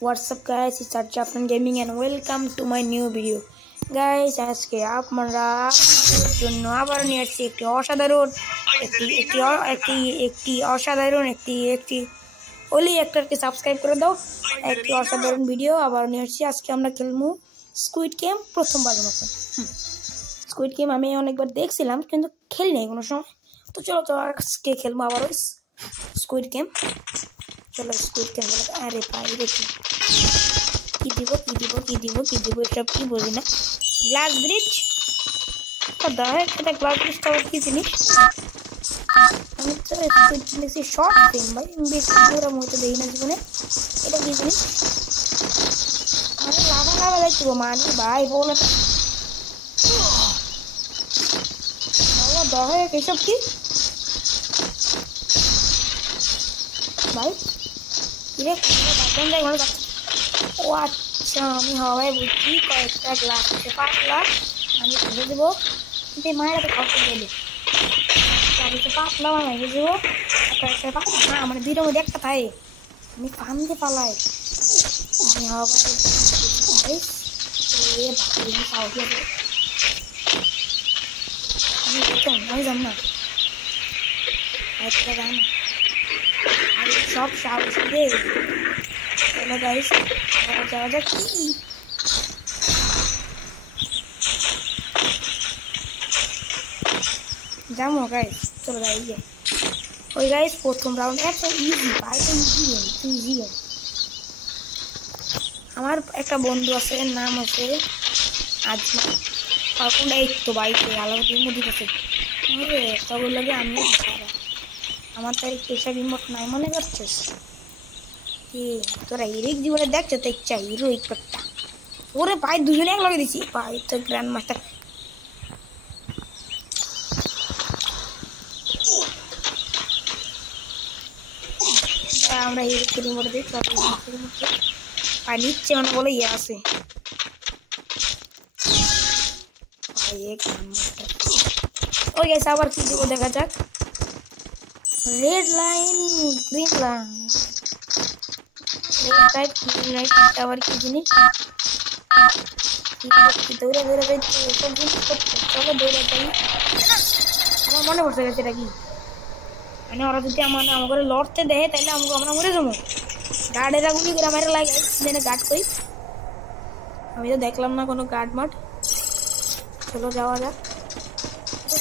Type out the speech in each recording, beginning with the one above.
What's up guys, it's Archapman Gaming and welcome to my new video. Guys, আজকে আমরা জন্য আবার নিয়ে আসছি একটি ওলি একটাকে সাবস্ক্রাইব করে দাও। একটি অসাধারণ ভিডিও আবার নিয়ে আসছি। আজকে আমরা খেলবো স্কুইড গেম প্রথমবারের মতো। স্কুইড গেম আমি অনেকবার দেখছিলাম কিন্তু খেলিনি কোনো সময়। তো চলো তো আজকে খেলবো আবার স্কুইড গেম। চলো স্কুইড গেম। আরে ভাই দেখি কি দিব এসব কি বলি না। গ্লাস ব্রিজ এটা গ্লাস ব্রিজটা আবার কি জিনিস? আমি তো দেখছি শর্ট ফিল্ম ভাই, বেশি পুরো মতো দেখি না জীবনে। এটা কি জিনিস? লাভা দেখবো মানি ভাই বলে দহে এসব কি ভাই? ও আচ্ছা, আমি হওয়ায় বুঝছি কয়েকটা গ্লাস আছে, 5 গ্লাস আমি ফেলে দেবো। কিন্তু মায়ের এত কষ্ট গেলে 5 গ্লাস আমি ভেঙে দেবো। হ্যাঁ মানে দুইটার মধ্যে একটা থাকে, আমি ফান্দে পালাই। আমি হওয়ায় আমি জান না সব সাহস দে। চলো গাইস যাওয়া যাক। কি যাবো গাইস, চলো গাইস। ওই গাইস প্রথম রাউন্ড একটা ইজি গেম। আমার একটা বন্ধু আছে, নাম আছে আজমা। কোনটা এই তো বাইকে আলাউদ্দিন মুদি আছে তবে লাগে আমি আমার তাই পেশা রিমোট নাই মনে করছিস কি? তোরা হিরোইক জীবনে দেখছো তো ইচ্ছা হিরোইক একটা ওরে ভাই, দুজনে এক লগে দিছি ভাই। তো গ্র্যান্ড মাস্টার আমরা হিরোইক রিমোট দিই আর নিচ্ছে মানে বলে ইয়ে আছে ওই গেছে। আবার কি দিব দেখা যাক। রেড লাইন গ্রিন লাইন আবার কি জিনিস? দৌড়ে আমার মনে পড়ছে গেছে এটা কি মানে ওরা যদি আমাকে লড়তে দেয় তাইলে আমরা মরে যাবো। গার্ডেরা গুলি করে আমার লাগে গার্ড করি। আমি তো দেখলাম না কোনো গার্ড মাঠ। চলো যাওয়া যাক।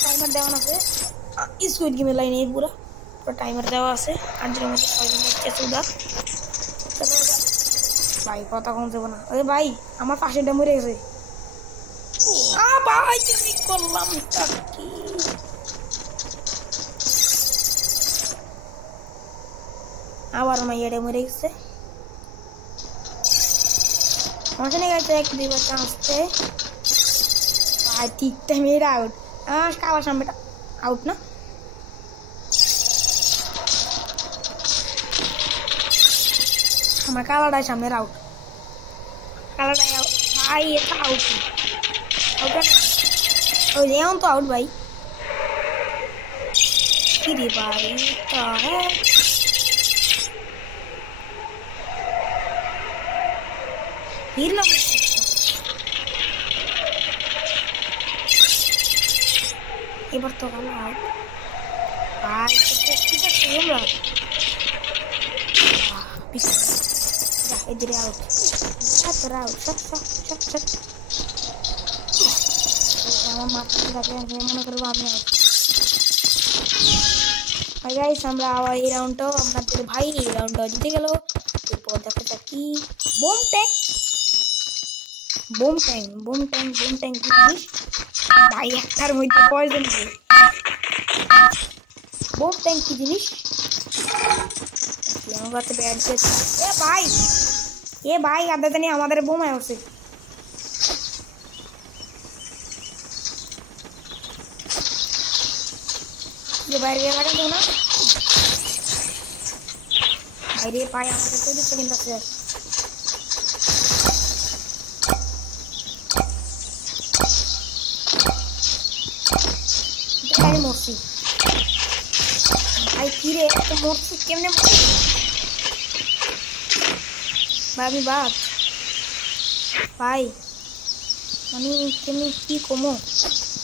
টাইমার দেওয়া আছে স্কুইড গেমের লাইনে পুরো টাইমার দেওয়া আছে। 8 জনের মধ্যে 6 জন হচ্ছে সুদা। ভাই কথা কম যাবো না। ওই ভাই আমার পাশেটা মরে গেছে। ভাই তুমি করলাম কি? আবার মাইয়াটা মরে গেছে। মনে গেছে 1-2 বার আসতে ভাই ঠিক টাইমে আউট। কাবার সামনেটা আউট না? আমার কালারটাই সামনের আউট। কালারটাই আউট ভাই, এটা আউট ওই যেমন তো আউট ভাই। কি রে ভাই হিরলাম এবার তো ভালো আউট ভাই। এদিকে আউট তোরা আউট আমার মাথা মনে করবো আমি আউট। গাইস আমরা আবার এই রাউন্ডটাও আপনাদের ভাই এই রাউন্ডটাও জিতে গেল। এরপর দেখা কি বোম ট্যাঙ্ক কি জিনিস ভাই? একটার মধ্যে কয়জন? বোম ট্যাঙ্ক কি জিনিস? আমার কাছে ব্যাট এ ভাই আদা জানি আমাদের বোমা আছে। বাইরে লাগান দেবো না বাইরে পায়ে আমাদের 30 সেকেন্ড আছে। মরছি ভাই, কি রে এত মরছি কেমনে? ভাবি বাদ ভাই মানে কেমনি কি কমো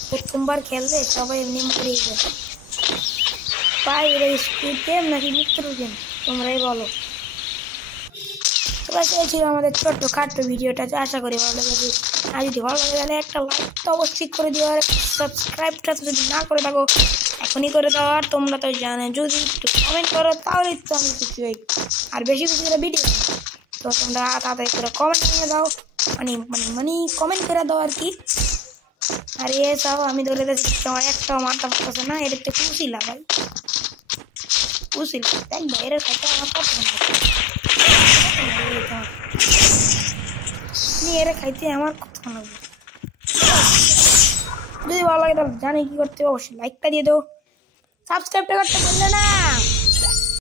প্রথমবার খেললে সবাই এমনি মরে যায় ভাই এটা স্কুইড গেম নাকি মৃত্যুর গেম তোমরাই বলো তোমরা ছিল আমাদের ছোট্ট খাট্ট ভিডিওটা আশা করি ভালো লেগেছে আর যদি ভালো লাগে তাহলে একটা লাইক তো অবশ্যই করে দিও আর সাবস্ক্রাইবটা যদি না করে থাকো এখনই করে দাও আর তোমরা তো জানো যদি একটু কমেন্ট করো তাহলে তো আমি খুশি হই আর বেশি বেশি করে ভিডিও তো তোমরা তাড়াতাড়ি করে কমেন্ট করে দাও মানে কমেন্ট করে দাও আর কি আর এসব আমি ধরে দেখছি আমার একটাও মাথা পাচ্ছে না এটা তো খুশিলা ভাই খুশিলা দেখ ভাই এর সাথে আমার কথা এরা খাইতে আমার কথা লাগবে যদি ভালো লাগে তাহলে জানি কি করতে অবশ্যই লাইকটা দিয়ে দাও সাবস্ক্রাইবটা করতে বললে না